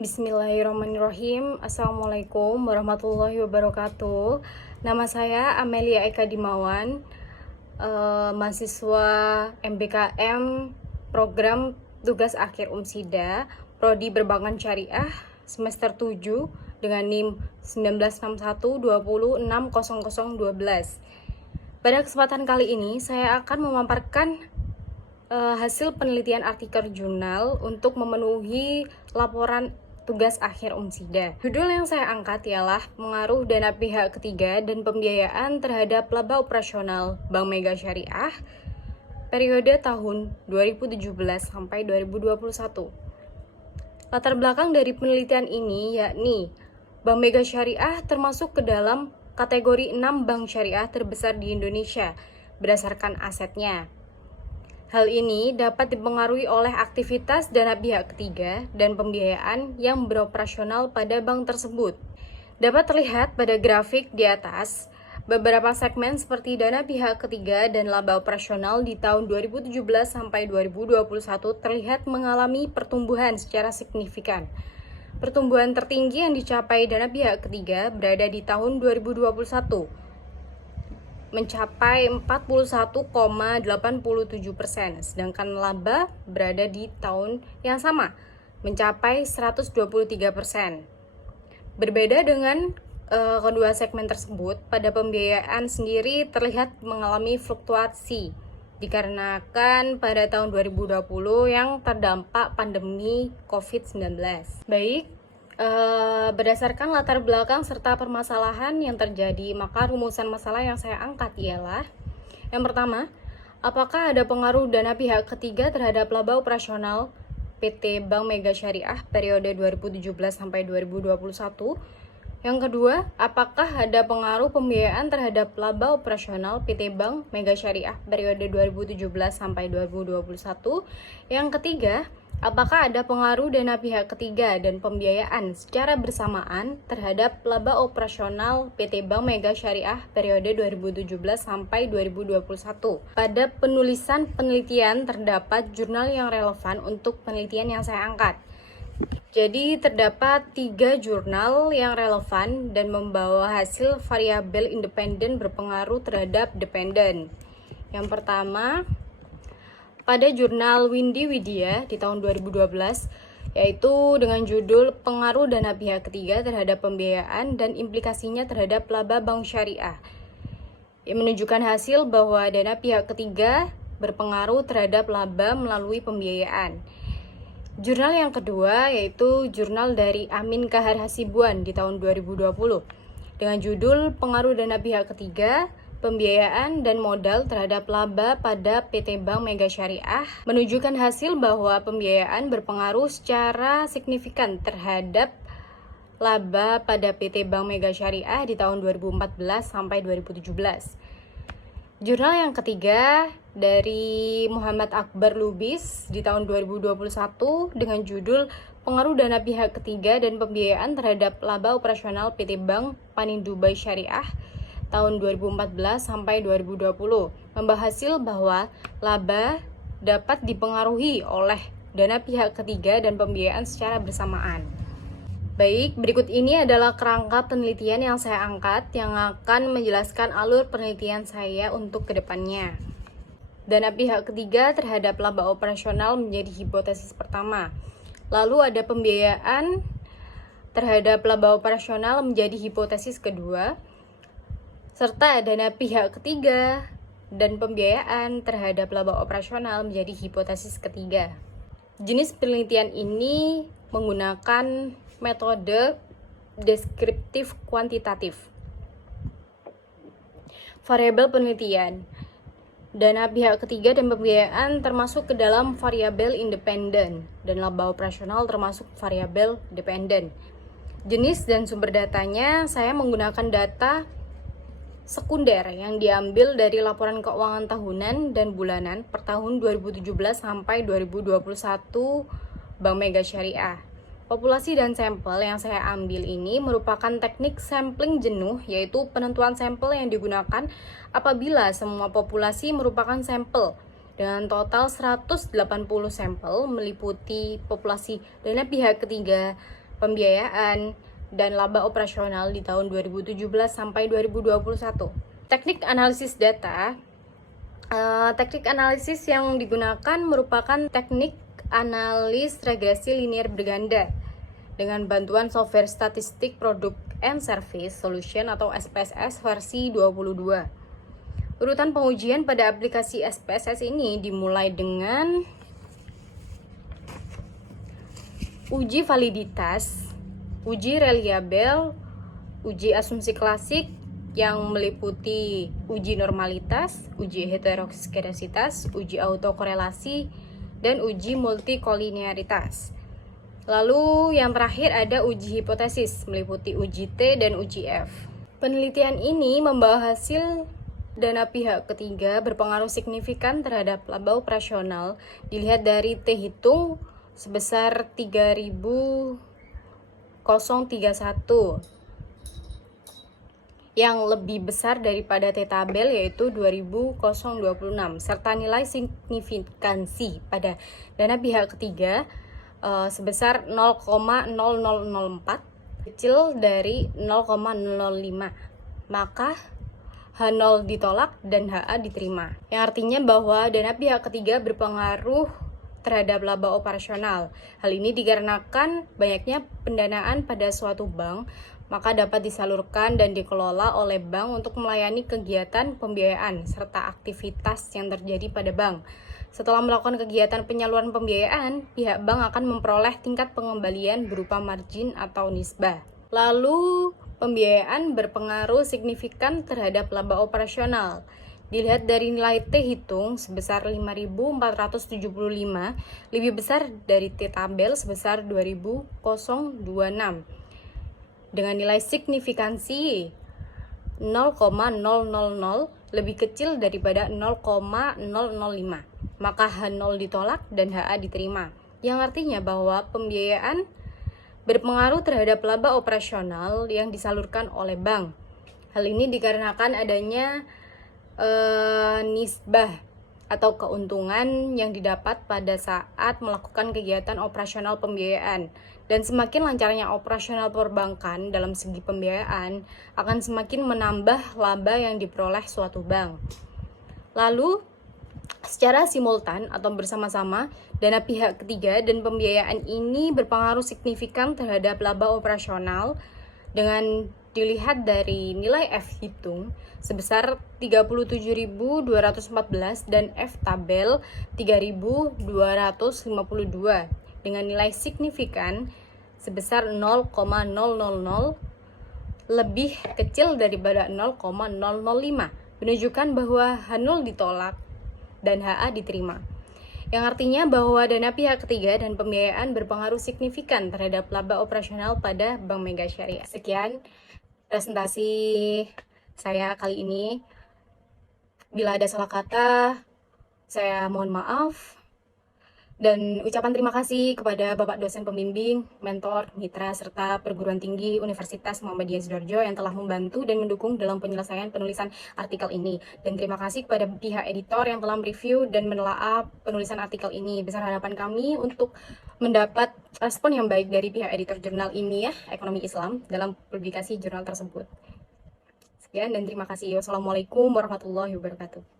Bismillahirrahmanirrahim. Assalamualaikum warahmatullahi wabarakatuh. Nama saya Amelia Eka Dimawan, mahasiswa MBKM Program Tugas Akhir Umsida, Prodi Perbankan Syariah, semester 7 dengan NIM 196120600012. Pada kesempatan kali ini, saya akan memaparkan hasil penelitian artikel jurnal untuk memenuhi laporan tugas akhir Umsida. Judul yang saya angkat ialah Pengaruh Dana Pihak Ketiga dan Pembiayaan Terhadap Laba Operasional Bank Mega Syariah periode tahun 2017 sampai 2021. Latar belakang dari penelitian ini yakni Bank Mega Syariah termasuk ke dalam kategori 6 bank syariah terbesar di Indonesia berdasarkan asetnya. Hal ini dapat dipengaruhi oleh aktivitas dana pihak ketiga dan pembiayaan yang beroperasional pada bank tersebut. Dapat terlihat pada grafik di atas, beberapa segmen seperti dana pihak ketiga dan laba operasional di tahun 2017 sampai 2021 terlihat mengalami pertumbuhan secara signifikan. Pertumbuhan tertinggi yang dicapai dana pihak ketiga berada di tahun 2021, mencapai 41,87%, sedangkan laba berada di tahun yang sama, mencapai 123%. Berbeda dengan kedua segmen tersebut, pada pembiayaan sendiri terlihat mengalami fluktuasi, dikarenakan pada tahun 2020 yang terdampak pandemi COVID-19. Baik, berdasarkan latar belakang serta permasalahan yang terjadi, maka rumusan masalah yang saya angkat ialah: yang pertama, apakah ada pengaruh dana pihak ketiga terhadap laba operasional PT Bank Mega Syariah periode 2017 sampai 2021? Yang kedua, apakah ada pengaruh pembiayaan terhadap laba operasional PT Bank Mega Syariah periode 2017 sampai 2021? Yang ketiga, apakah ada pengaruh dana pihak ketiga dan pembiayaan secara bersamaan terhadap laba operasional PT Bank Mega Syariah periode 2017 sampai 2021? Pada penulisan penelitian terdapat jurnal yang relevan untuk penelitian yang saya angkat. Jadi terdapat 3 jurnal yang relevan dan membawa hasil variabel independen berpengaruh terhadap dependen. Yang pertama, pada jurnal Windy Widya di tahun 2012, yaitu dengan judul Pengaruh Dana Pihak Ketiga Terhadap Pembiayaan dan Implikasinya Terhadap Laba Bank Syariah, yang menunjukkan hasil bahwa dana pihak ketiga berpengaruh terhadap laba melalui pembiayaan. Jurnal yang kedua yaitu jurnal dari Amin Kahar Hasibuan di tahun 2020 dengan judul Pengaruh Dana Pihak Ketiga, Pembiayaan dan Modal Terhadap Laba pada PT Bank Mega Syariah, menunjukkan hasil bahwa pembiayaan berpengaruh secara signifikan terhadap laba pada PT Bank Mega Syariah di tahun 2014 sampai 2017. Jurnal yang ketiga dari Muhammad Akbar Lubis di tahun 2021 dengan judul Pengaruh Dana Pihak Ketiga dan Pembiayaan Terhadap Laba Operasional PT Bank Panin Dubai Syariah tahun 2014 sampai 2020, membahas hasil bahwa laba dapat dipengaruhi oleh dana pihak ketiga dan pembiayaan secara bersamaan. Baik, berikut ini adalah kerangka penelitian yang saya angkat yang akan menjelaskan alur penelitian saya untuk kedepannya. Dana pihak ketiga terhadap laba operasional menjadi hipotesis pertama. Lalu ada pembiayaan terhadap laba operasional menjadi hipotesis kedua, serta dana pihak ketiga dan pembiayaan terhadap laba operasional menjadi hipotesis ketiga. Jenis penelitian ini menggunakan metode deskriptif kuantitatif. Variabel penelitian. Dana pihak ketiga dan pembiayaan termasuk ke dalam variabel independen dan laba operasional termasuk variabel dependen. Jenis dan sumber datanya saya menggunakan data sekunder yang diambil dari laporan keuangan tahunan dan bulanan per tahun 2017 sampai 2021 Bank Mega Syariah. Populasi dan sampel yang saya ambil ini merupakan teknik sampling jenuh, yaitu penentuan sampel yang digunakan apabila semua populasi merupakan sampel dengan total 180 sampel meliputi populasi dana pihak ketiga, pembiayaan, dan laba operasional di tahun 2017 sampai 2021. Teknik analisis data. Teknik analisis yang digunakan merupakan teknik analis regresi linear berganda dengan bantuan software statistik produk and service solution atau SPSS versi 22. Urutan pengujian pada aplikasi SPSS ini dimulai dengan uji validitas, uji reliabel, uji asumsi klasik yang meliputi uji normalitas, uji heteroskedasitas, uji autokorelasi, dan uji multikolinearitas. Lalu yang terakhir ada uji hipotesis, meliputi uji T dan uji F. Penelitian ini membawa hasil dana pihak ketiga berpengaruh signifikan terhadap laba operasional dilihat dari T hitung sebesar 3.031 yang lebih besar daripada T tabel yaitu 2026 serta nilai signifikansi pada dana pihak ketiga sebesar 0,0004 kecil dari 0,05, maka H0 ditolak dan HA diterima, yang artinya bahwa dana pihak ketiga berpengaruh terhadap laba operasional. Hal ini dikarenakan banyaknya pendanaan pada suatu bank, maka dapat disalurkan dan dikelola oleh bank untuk melayani kegiatan pembiayaan serta aktivitas yang terjadi pada bank. Setelah melakukan kegiatan penyaluran pembiayaan, pihak bank akan memperoleh tingkat pengembalian berupa margin atau nisbah. Lalu, pembiayaan berpengaruh signifikan terhadap laba operasional. Dilihat dari nilai T hitung sebesar 5.475, lebih besar dari T tabel sebesar 2.026. Dengan nilai signifikansi 0,000 lebih kecil daripada 0,005, maka H0 ditolak dan HA diterima, yang artinya bahwa pembiayaan berpengaruh terhadap laba operasional yang disalurkan oleh bank. Hal ini dikarenakan adanya nisbah atau keuntungan yang didapat pada saat melakukan kegiatan operasional pembiayaan. Dan semakin lancarnya operasional perbankan dalam segi pembiayaan akan semakin menambah laba yang diperoleh suatu bank. Lalu, secara simultan atau bersama-sama, dana pihak ketiga dan pembiayaan ini berpengaruh signifikan terhadap laba operasional dengan dilihat dari nilai F hitung sebesar 37.214 dan F tabel 3.252 dengan nilai signifikan sebesar 0,000 lebih kecil daripada 0,005, menunjukkan bahwa H0 ditolak dan HA diterima, yang artinya bahwa dana pihak ketiga dan pembiayaan berpengaruh signifikan terhadap laba operasional pada Bank Mega Syariah. Sekian presentasi saya kali ini. Bila ada salah kata, saya mohon maaf. Dan ucapan terima kasih kepada Bapak dosen pembimbing, mentor, mitra, serta perguruan tinggi Universitas Muhammadiyah Sidoarjo yang telah membantu dan mendukung dalam penyelesaian penulisan artikel ini. Dan terima kasih kepada pihak editor yang telah mereview dan menelaah penulisan artikel ini. Besar harapan kami untuk mendapat respon yang baik dari pihak editor jurnal ini ya, Ekonomi Islam, dalam publikasi jurnal tersebut. Sekian dan terima kasih. Wassalamualaikum warahmatullahi wabarakatuh.